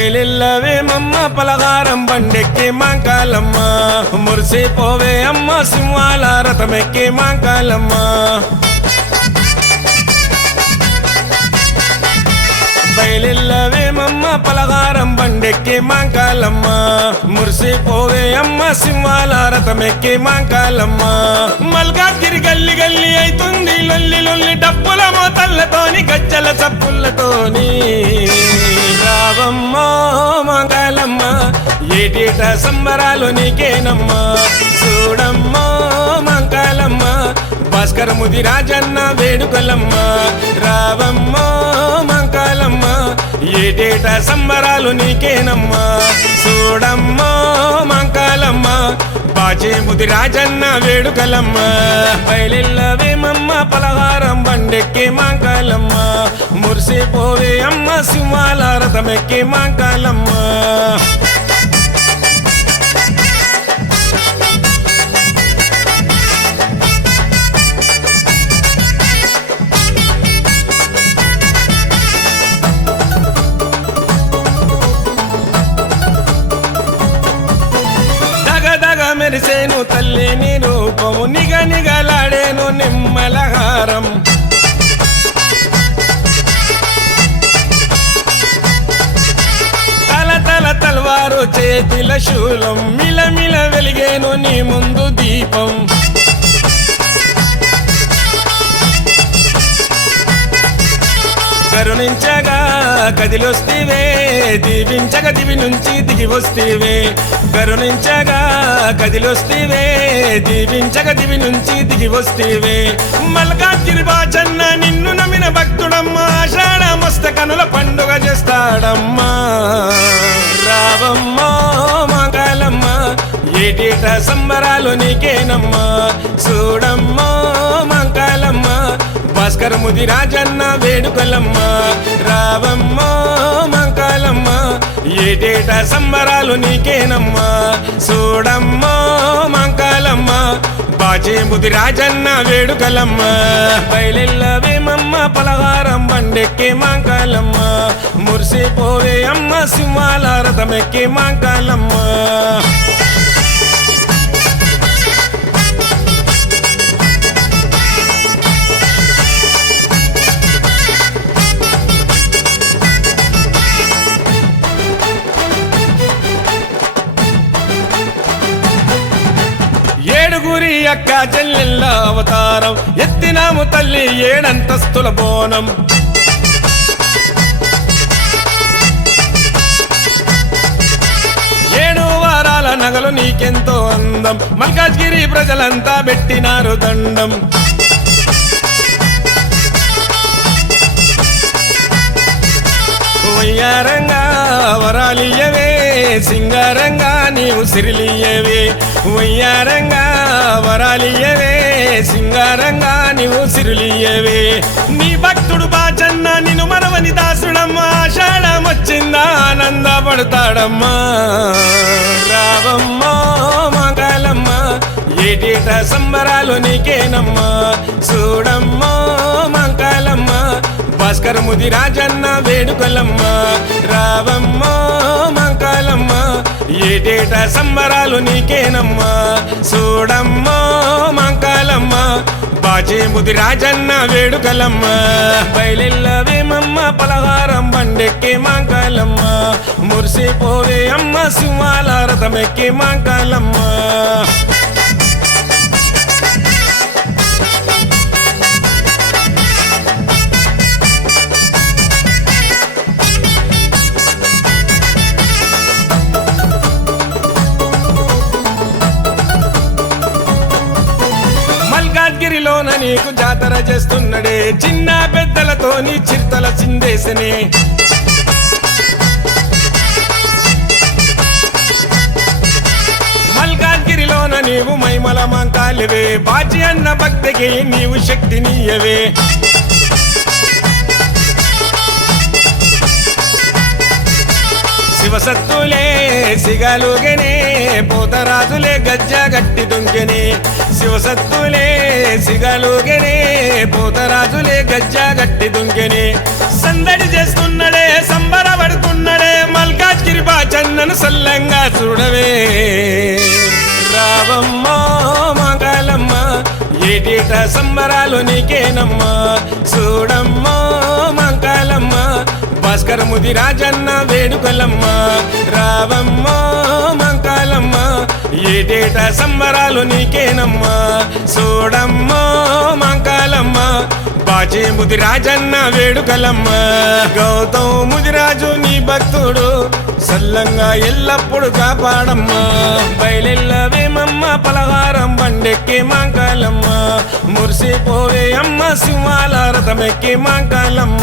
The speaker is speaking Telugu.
బయలెల్లవే మమ్మ పలహారం బండెక్కి మాంకాలమ్మ మురిసిపోవే అమ్మ సింహాల రథమెక్కి మాంకాలమ్మ బయలెల్లవే మమ్మ పలహారం బండెక్కి మాంకాలమ్మ మురిసిపోవే అమ్మ సింహాల రథమెక్కి మాంకాలమ్మ మల్కాజ్గిరి గల్లి గల్లి అయితుంది లొల్లి లొల్లి డప్పుల మోతల్లతోని గజ్జల చప్పులతోని రావమ్మ మాంకాలమ్మ ఏటేట సంబరాలు నీకేనమ్మా చూడమ్మ మాంకాలమ్మ భాస్కర ముది రాజన్న వేడుకలమ్మ రావమ్మ మాంకాలమ్మ ఏటేట సంబరాలు నీకేనమ్మా చూడమ్మ మాంకాలమ్మ బాజే ముది రాజన్న వేడుకలమ్మ బయలెల్లవే మమ్మ పలహారం బండెక్కి మాంకాలమ్మ మురిసిపోవే అమ్మ సింహాల రథమెక్కి మాంకాలమ్మ మెరిసేను తల్లి నీ రూపము నిగ నిగలాడేను నిమ్మలహారం తల తల తల్వారు చేతిల శూలం మిలమిల వెలిగేను నీ ముందు దీపం కరుణించగా కదిలొస్తేవే దీవించగా దివి నుంచి దిగి వస్తేవే కరుణించగా కదిలొస్తేవే దీవించగా దివి నుంచి దిగి వస్తేవే మల్కాజ్గిరి బాచన్న నిన్ను నమ్మిన భక్తుడమ్మా ఆషాఢ మస్త కనుల పండుగ చేస్తాడమ్మా రావమ్మ మాంకాలమ్మ ఏటేట సంబరాలు నీకేనమ్మా చూడమ్మ మాంకాలమ్మ భాస్కర ముది రాజన్న వేడుకలమ్మ రావమ్మ మాంకాలమ్మ ఏటేట సంబరాలు నీకేనమ్మా చూడమ్మ మాంకాలమ్మ బాజే ముది రాజన్న వేడుకలమ్మ బయలెల్లవే మమ్మ పలహారం బండెక్కి మాంకాలమ్మ మురిసిపోవే అమ్మ సింహాల రథమెక్కి మాంకాలమ్మ ఏడుగురి అక్క చెల్లెళ్ళ అవతారం ఎత్తినాము తల్లి ఏడంతస్తుల బోనం ఏడు వారాల నగలు నీకెంతో అందం మల్కాజ్గిరి ప్రజలంతా పెట్టినారు దండం వయ్యారంగా వరాలియవే సింగారంగా నీవు సిరిలియవే వయ్యారంగా వరాలియవే సింగారంగా నీవు సిరులియవే నీ భక్తుడు బాచన్న నిన్ను మనవని దాసుడమ్మా ఆషాఢం వచ్చిందా ఆనందపడతాడమ్మా రావమ్మ మాంకాలమ్మ ఏటేట సంబరాలు నీకేనమ్మా చూడమ్మ మాంకాలమ్మ భాస్కర ముది రాజన్న వేడుకలమ్మ రావమ్మ మాంకాలమ్మ ఏటేట సంబరాలు నీకేనమ్మా చూడమ్మ మాంకాలమ్మ బాజే ముది రాజన్న వేడుకలమ్మ బయలెల్లవే మమ్మ పలహారం బండెక్కి మాంకాలమ్మ మురిసిపోవే అమ్మ సింహాల రథమెక్కి మాంకాలమ్మ మల్కాజ్గిరిలోన నీకు జాతర చేస్తున్నడే చిన్న పెద్దలతోని చిరుతల చిందేసనే మల్కాజ్గిరిలోన నీవు మైమల మాంకాలివే బాజీ అన్న భక్తికి నీవు శక్తినియవే శివసత్తులే సిగలుగనే పోతరాజులే గజ్జ గట్టి దుంకెనే శివసత్తులే సిగలుగనే పోతరాజులే గజ్జ గట్టి దుంకెనే సందడి చేస్తున్నడే సంబరపడుతున్నడే మల్కాజ్ మమ్మను సల్లంగా చూడవే రావమ్మా మంగళమ్మ ఏటేట సంబరాలు నీకేనమ్మా చూడమ్మా మంగళమ్మ భాస్కర ముది రాజన్న వేడుకలమ్మ రావమ్మా మంగళమ్మ ఏటేట సంబరాలు నీకేనమ్మా చూడమ్మా మంగళమ్మ బాజే ముది రాజన్న వేడుకలమ్మ గౌతమ్ ముదిరాజు నీ భక్తుడు సల్లంగా ఎల్లప్పుడు కాపాడమ్మా బయలెల్లవేమమ్మ పలహారం బండెక్కి మంగళమ్మ మురిసిపోవే అమ్మ సింహాల రథమెక్కి మంగళమ్మ